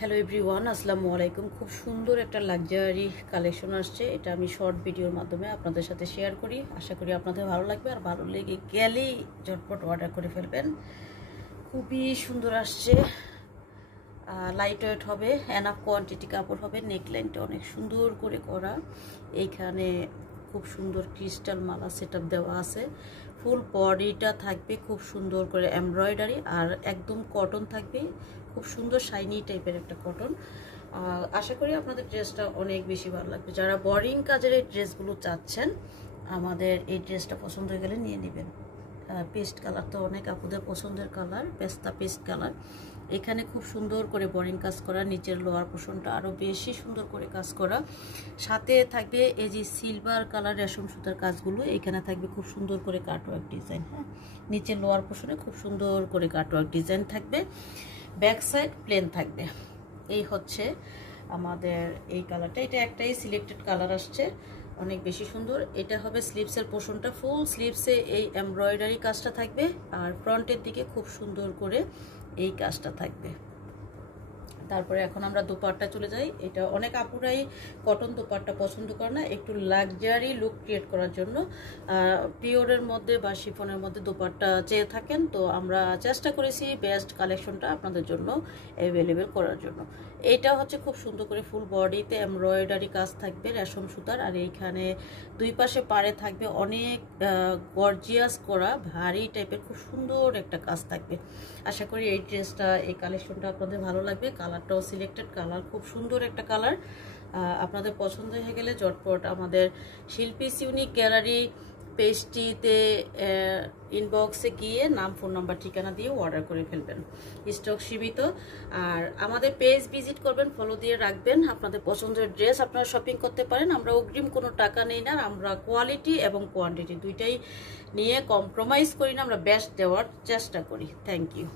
Hello everyone, আসসালামু আলাইকুম। খুব সুন্দর একটা লাক্সারি কালেকশন আসছে। এটা আমি শর্ট ভিডিওর মাধ্যমে আপনাদের সাথে শেয়ার করি। আশা করি আপনাদের ভালো লাগবে, আর ভালো লেগে গেলেই ঝটপট অর্ডার করে ফেলবেন। খুবই সুন্দর আসছে, লাইট ওয়েট হবে, এনাফ কোয়ান্টিটি কাপড় হবে। নেকলাইনটা অনেক সুন্দর করে করা, এইখানে খুব সুন্দর ক্রিস্টাল মালা সেটআপ দেওয়া আছে। ফুল বডিটা থাকবে খুব সুন্দর করে এমব্রয়ডারি, আর একদম কটন থাকবে, খুব সুন্দর শাইনি টাইপের একটা কটন। আশা করি আপনাদের ড্রেসটা অনেক বেশি ভালো লাগবে। যারা বোরিং কাজের এই ড্রেসগুলো চাচ্ছেন, আমাদের এই ড্রেসটা পছন্দ হয়ে গেলে নিয়ে নেবেন। পেস্ট কালার তো অনেক আপুদের পছন্দের কালার, পেস্তা পেস্ট কালার। এখানে খুব সুন্দর করে বোরিং কাজ করা, নিচের লোয়ার পোর্শনটা আরও বেশি সুন্দর করে কাজ করা। সাথে থাকবে এই যে সিলভার কালার রেশম সুতার কাজগুলো, এখানে থাকবে খুব সুন্দর করে কাটওয়ার্ক ডিজাইন। হ্যাঁ, নিচের লোয়ার পোর্শনে খুব সুন্দর করে কাটওয়ার্ক ডিজাইন থাকবে, ব্যাক সাইড প্লেন থাকবে। এই হচ্ছে আমাদের এই কালারটা, এটা একটাই সিলেক্টেড কালার আসছে, অনেক বেশি সুন্দর। এটা হবে স্লিভসের পোর্শনটা, ফুল স্লিভসে এই এমব্রয়ডারি কাজটা থাকবে, আর ফ্রন্টের দিকে খুব সুন্দর করে এই কাজটা থাকবে। তারপরে এখন আমরা দোপাট্টা চলে যাই। এটা অনেক আপুরাই কটন দোপাট্টা পছন্দ করে না, একটু লাক্সারি লুক ক্রিয়েট করার জন্য পিওরের মধ্যে বা শিফনের মধ্যে দোপাট্টা চেয়ে থাকেন, তো আমরা চেষ্টা করেছি বেস্ট কালেকশনটা আপনাদের জন্য অ্যাভেলেবেল করার জন্য। এইটা হচ্ছে খুব সুন্দর করে ফুল বডিতে এমব্রয়ডারি কাজ থাকবে রেশম সুতার, আর এইখানে দুই পাশে পাড়ে থাকবে অনেক গর্জিয়াস করা ভারী টাইপের খুব সুন্দর একটা কাজ থাকবে। আশা করি এই ড্রেসটা, এই কালেকশনটা আপনাদের ভালো লাগবে। কালারটাও সিলেক্টেড কালার, খুব সুন্দর একটা কালার। আপনাদের পছন্দ হয়ে গেলে ঝটপট আমাদের শিল্পীস ইউনিক গ্যালারি পেজটিতে ইনবক্সে গিয়ে নাম, ফোন নাম্বার, ঠিকানা দিয়ে অর্ডার করে ফেলবেন। স্টক সীমিত, আর আমাদের পেজ ভিজিট করবেন, ফলো দিয়ে রাখবেন। আপনাদের পছন্দের ড্রেস আপনারা শপিং করতে পারেন। আমরা অগ্রিম কোনো টাকা নেই না, আমরা কোয়ালিটি এবং কোয়ান্টিটি দুইটাই নিয়ে কম্প্রোমাইজ করি না, আমরা বেস্ট দেওয়ার চেষ্টা করি। Thank you.